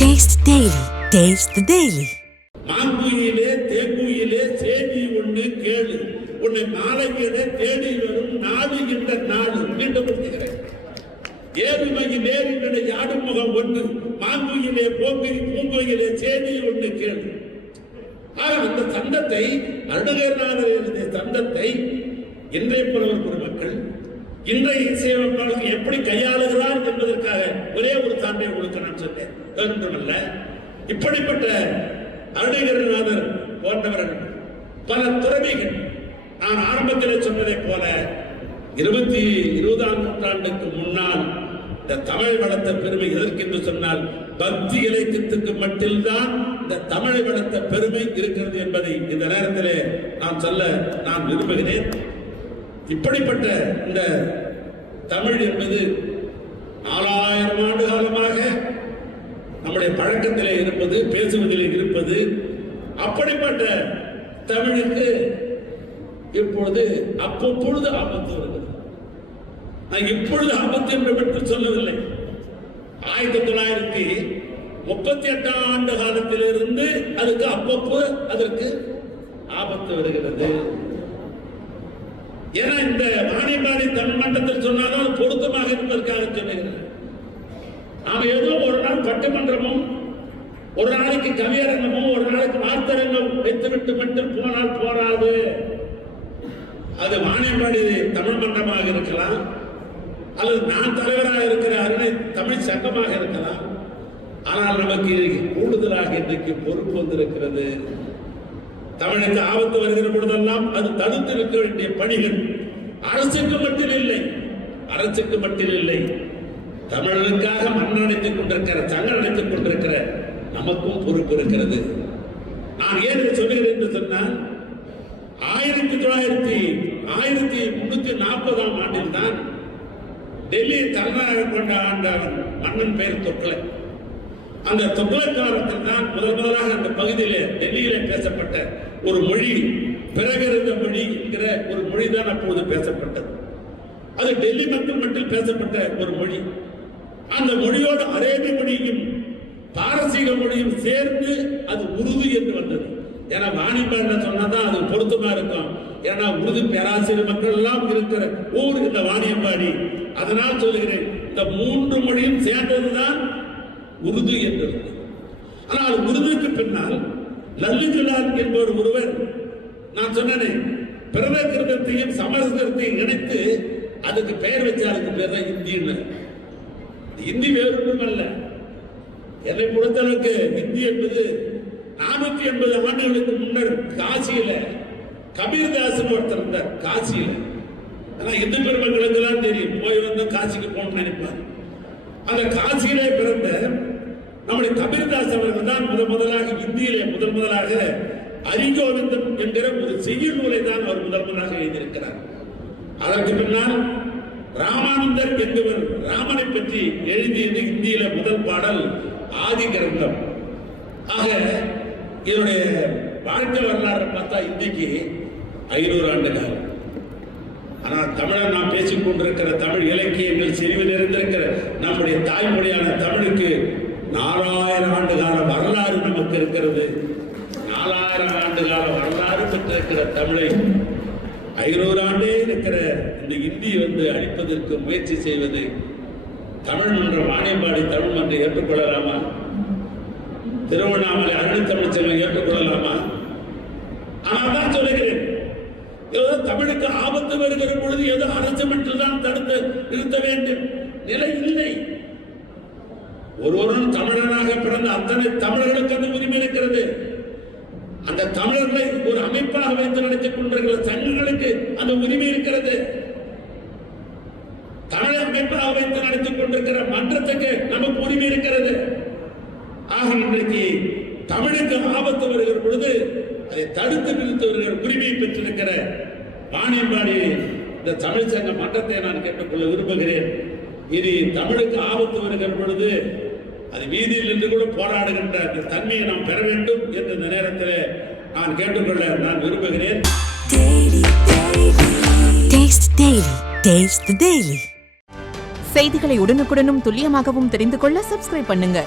Taste the Daily. மாங்குயிலே தேங்குயிலே சேதி ஒன்று கேளு, உன்னை மாலையிட தேடி வரும் நாடு என்ற நாடு மீண்டுபடுத்துகிறேன். ஏறுமையில் ஏறின யாடும் முகம் ஒன்று, மாங்குயிலே பூங்குயிலே சேதி ஒன்று கேளு. அந்த சந்தத்தை அருணகிரிநாதர் எழுதிய சந்தத்தை இன்றைய புலவர் பெருமக்கள் இன்றைய இசையமைப்பாளர்கள் எப்படி கையாளுகிறார் என்பதற்காக ஒரே ஒரு சான்றை உங்களுக்கு நான் சொன்னேன். ஒன்றுமல்ல, இப்படிப்பட்ட அருணகிரிநாதர் போன்றவர்கள் பல துறவிகள் நான் ஆரம்பத்தில் சொன்னதை போல 20ஆம் நூற்றாண்டுக்கு முன்னால் இந்த தமிழை வளர்த்த பெருமை எதற்கு என்று சொன்னால் பக்தி இலக்கியத்துக்கு மட்டும்தான் இந்த தமிழை வளர்த்த பெருமை இருக்கிறது என்பதை இந்த நேரத்திலே நான் சொல்ல நான் விரும்புகிறேன். இப்படிப்பட்ட இந்த தமிழ் என்பது 4000 ஆண்டு காலமாக நம்முடைய பழக்கத்திலே இருப்பது, பேசுவதில் இருப்பது. அப்படிப்பட்ட தமிழுக்கு இப்பொழுது அப்பொழுது ஆபத்து வருகிறது. நான் இப்பொழுது ஆபத்து என்று பற்றி சொல்லவில்லை. 1938ஆம் ஆண்டு காலத்திலிருந்து அதுக்கு அப்பப்போ அதற்கு ஆபத்து வருகிறது. ஏன்னா இந்த வாணிபாடி தமிழ் மன்றத்தில் சொன்னாலும் அது பொருத்தமாக இருப்பதற்காக சொல்லுகிறேன். நாம ஏதோ ஒரு நாள் பட்டிமன்றமும், ஒரு நாளைக்கு கவியரங்கமும், ஒரு நாளைக்கு வார்த்தரங்கம் வைத்துவிட்டு மட்டும் போனால் போராது. அது வாணிபாடி தமிழ் மன்றமாக இருக்கலாம், அல்லது நான் தலைவராக இருக்கிற அருணை தமிழ் சங்கமாக இருக்கலாம். ஆனால் நமக்கு கூடுதலாக இன்றைக்கு பொறுப்பு வந்திருக்கிறது. தமிழுக்கு ஆபத்து வருகிற பொழுதெல்லாம் அது தடுத்து நிற்க வேண்டிய பணிகள் அரசுக்கு மட்டும் இல்லை, அரசுக்கு மட்டும் இல்லை, தமிழனுக்காக மண் அணைத்துக் கொண்டிருக்கிற, சங்கம் அணைத்துக் கொண்டிருக்கிற நமக்கும் பொறுப்பு இருக்கிறது. நான் ஏன் சொல்லுகிறேன் என்று சொன்னால் 1340ஆம் ஆண்டில் தான் டெல்லியை தலைநகராக கொண்ட ஆண்டவன் மன்னன் பெயர் துக்ளக். அந்த துக்ளக் காலத்தில் தான் முதலாக அந்த பகுதியிலே டெல்லியிலே பேசப்பட்ட ஒரு மொழி பிறகிருந்த மொழி என்கிற ஒரு மொழி தான் அப்போது பேசப்பட்டது. அது டெல்லி மக்கள் மட்டும் பேசப்பட்ட ஒரு மொழி. அந்த மொழியோடு அரேபிய மொழியும் பாரசீக மொழியும் சேர்ந்து அது உருது என்று வந்தது. ஏன்னா வாணிபாடில சொன்னாதான் அது பொருத்தமா இருக்கும். ஏன்னா உருது பேராசிரியர் மக்கள் எல்லாம் இருக்கிற ஊர் இந்த வாணியம்பாடி. அதனால் சொல்லுகிறேன், இந்த 3 மொழியும் சேர்ந்ததுதான் உருது என்று. ஆனால் உருதுக்கு பின்னால் லல்லிஜுலால் என்பவர் ஒருவர், நான் சொன்னேன், பிரதகிருதத்தையும் சமஸ்கிருதத்தையும் இணைத்து அதுக்கு பெயர் வச்சார். அதுக்கு பேர் தான் இந்தின்னு. இந்தி வேறு அல்ல. என்னை பொறுத்தளவுக்கு இந்தி என்பது 480 ஆண்டுகளுக்கு முன்னர் காசியில கபீர்தாஸ் ஒருத்தர் இருந்தார் காசியில. ஆனா இந்து பெருமக்களுக்கு எல்லாம் தெரியும், போய் வந்து காசிக்கு போகணும்னு நினைப்பார். அந்த காசியிலே பிறந்த நம்முடைய கபீர்தாஸ் அவர்கள் தான் முதலாக இந்தியிலே முதலாக அரிகோவிந்தம் என்கிற ஒரு செய்யுள் நூலை தான் அவர் முதலாக எழுதியிருக்கிறார். அதற்கு பின்னால் ராமானந்தர் என்பவர் ராமனை பற்றி எழுதியது இந்தியில முதல் பாடல் ஆதி கிரந்தம். ஆக இதனுடைய வாழ்க்கை வரலாறு பார்த்தா இந்திக்கு 500 ஆண்டு காலம். ஆனால் தமிழர் நாம் பேசிக் கொண்டிருக்கிற தமிழ் இலக்கியங்கள் செறிவில் இருந்திருக்கிற நம்முடைய தாய்மொழியான தமிழுக்கு 4000 ஆண்டு கால வரலாறு நமக்கு இருக்கிறது. 4000 ஆண்டு கால வரலாறு பெற்றிருக்கிற தமிழை 500 ஆண்டே இருக்கிற இந்த இந்தி வந்து அழிப்பதற்கு முயற்சி செய்வது தமிழ் மன்றம், வாணியம்பாடி தமிழ் மன்றம் ஏற்றுக்கொள்ளலாமா? திருவண்ணாமலை அருணை தமிழ் சங்கம் ஏற்றுக்கொள்ளலாமா? ஆனால் தான் சொல்லுகிறேன், ஏதோ தமிழுக்கு ஆபத்து வருகிற பொழுது ஏதோ அரசு மட்டும்தான் தடுத்து நிறுத்த வேண்டும் நிலை இல்லை. ஒருவரும் தமிழனாக பிறந்த அத்தனை தமிழர்களுக்கு அந்த உரிமை இருக்கிறது. அந்த தமிழர்களை ஒரு அமைப்பாக வைத்து நடத்திக் கொண்டிருக்கிற சங்கங்களுக்கு அந்த உரிமை இருக்கிறது. தமிழ் அமைப்பாக வைத்து நடத்திக் கொண்டிருக்கிற மன்றத்துக்கு நமக்கு உரிமை இருக்கிறது. ஆக இன்றைக்கு தமிழுக்கு ஆபத்து வருகிற பொழுது அதை தடுத்து நிறுத்த வருகிற உரிமையை பெற்றிருக்கிற வாணியம்பாடி இந்த தமிழ் சங்க மன்றத்தை நான் கேட்டுக்கொள்ள விரும்புகிறேன். இனி தமிழுக்கு ஆபத்து வருகிற பொழுது அது வீதியில் நின்று கூட போராடுகின்ற அந்த தன்மையை நாம் பெற வேண்டும் என்று இந்த நேரத்தில் நான் கேட்டுக்கொள்ள நான் விரும்புகிறேன். Taste the Daily. செய்திகளை உடனுக்குடனும் துல்லியமாகவும் தெரிந்து கொள்ள சப்ஸ்கிரைப் பண்ணுங்க.